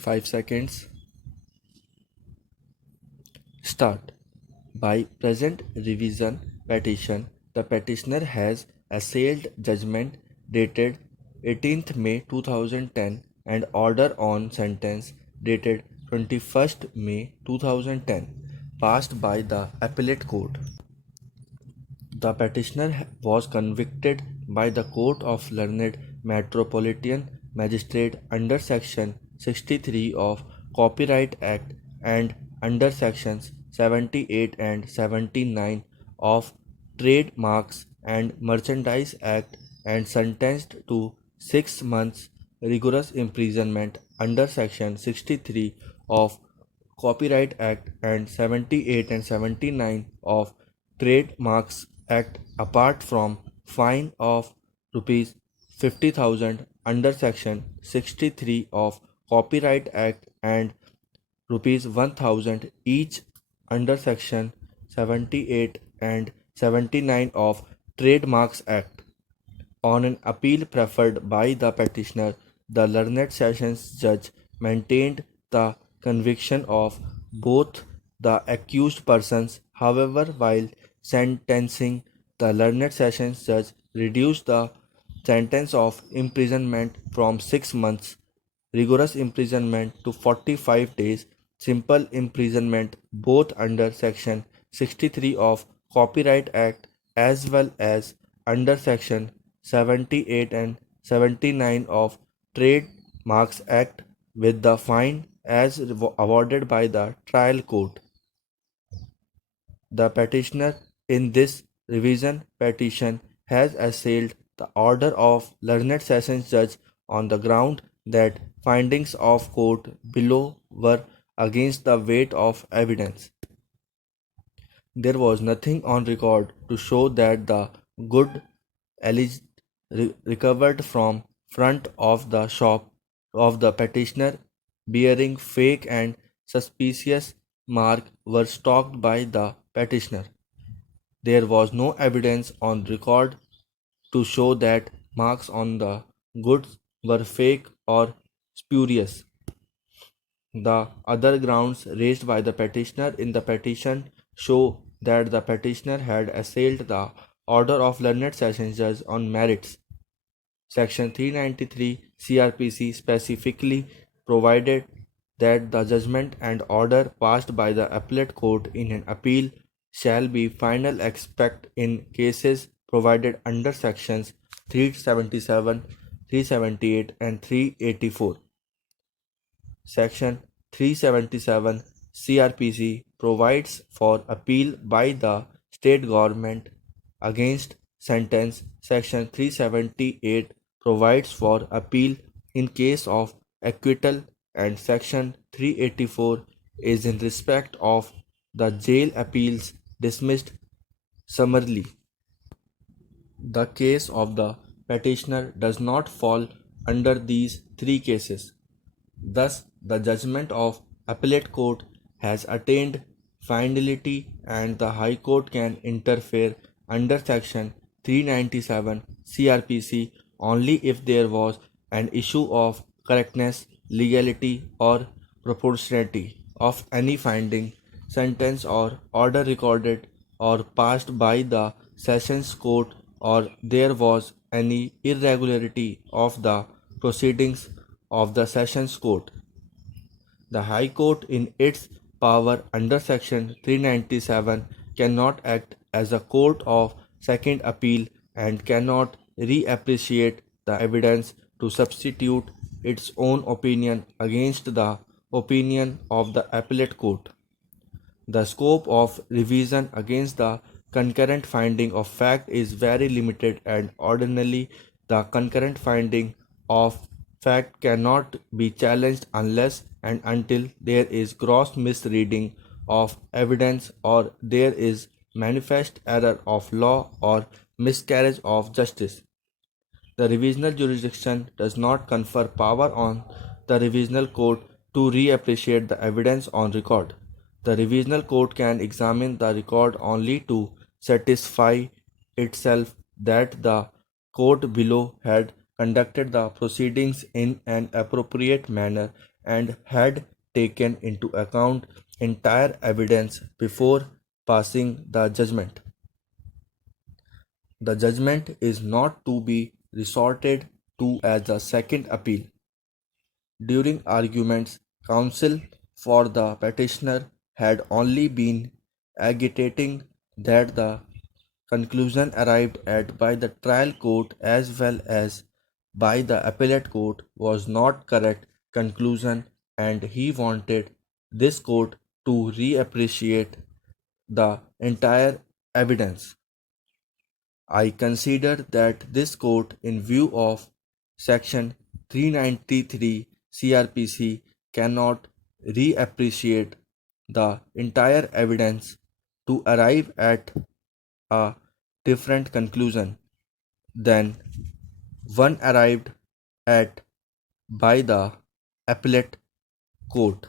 5 seconds. Start. By present revision petition, the petitioner has assailed judgment dated 18th May 2010 and order on sentence dated 21st May 2010 passed by the appellate court. The petitioner was convicted by the Court of Learned Metropolitan Magistrate under Section 63 of Copyright Act and under Sections 78 and 79 of Trademarks and Merchandise Act and sentenced to 6 months rigorous imprisonment under Section 63 of Copyright Act and 78 and 79 of Trademarks Act apart from fine of rupees 50,000 under Section 63 of Copyright Act and rupees 1,000 each under Section 78 and 79 of Trademarks Act. On an appeal preferred by the petitioner, the learned sessions judge maintained the conviction of both the accused persons. However, while sentencing, the learned sessions judge reduced the sentence of imprisonment from 6 months rigorous imprisonment to 45 days simple imprisonment both under section 63 of Copyright Act as well as under section 78 and 79 of Trademarks Act with the fine as awarded by the trial court. The petitioner in this revision petition has assailed the order of learned sessions judge on the ground that findings of court below were against the weight of evidence. There was nothing on record to show that the good alleged recovered from front of the shop of the petitioner bearing fake and suspicious mark were stocked by the petitioner. There was no evidence on record to show that marks on the goods were fake or spurious. The other grounds raised by the petitioner in the petition show that the petitioner had assailed the order of learned sessions judge on merits. Section 393 CRPC specifically provided that the judgment and order passed by the appellate court in an appeal shall be final except in cases provided under sections 377, 378 and 384. Section 377 CRPC provides for appeal by the state government against sentence. Section 378 provides for appeal in case of acquittal and Section 384 is in respect of the jail appeals dismissed summarily. The case of the petitioner does not fall under these three cases. Thus, the judgment of appellate court has attained finality and the High Court can interfere under Section 397 CRPC only if there was an issue of correctness, legality or proportionality of any finding, sentence or order recorded or passed by the Sessions Court or there was any irregularity of the proceedings of the Sessions Court. The High Court in its power under Section 397 cannot act as a court of second appeal and cannot reappreciate the evidence to substitute its own opinion against the opinion of the appellate court. The scope of revision against the concurrent finding of fact is very limited and ordinarily the concurrent finding of fact cannot be challenged unless and until there is gross misreading of evidence or there is manifest error of law or miscarriage of justice. The revisional jurisdiction does not confer power on the revisional court to reappreciate the evidence on record. The revisional court can examine the record only to satisfy itself that the court below had conducted the proceedings in an appropriate manner and had taken into account entire evidence before passing the judgment. The judgment is not to be resorted to as a second appeal. During arguments, counsel for the petitioner had only been agitating that the conclusion arrived at by the trial court as well as by the appellate court was not correct conclusion, and he wanted this court to reappreciate the entire evidence. I consider that this court, in view of Section 393 CRPC, cannot reappreciate the entire evidence to arrive at a different conclusion than one arrived at by the appellate court.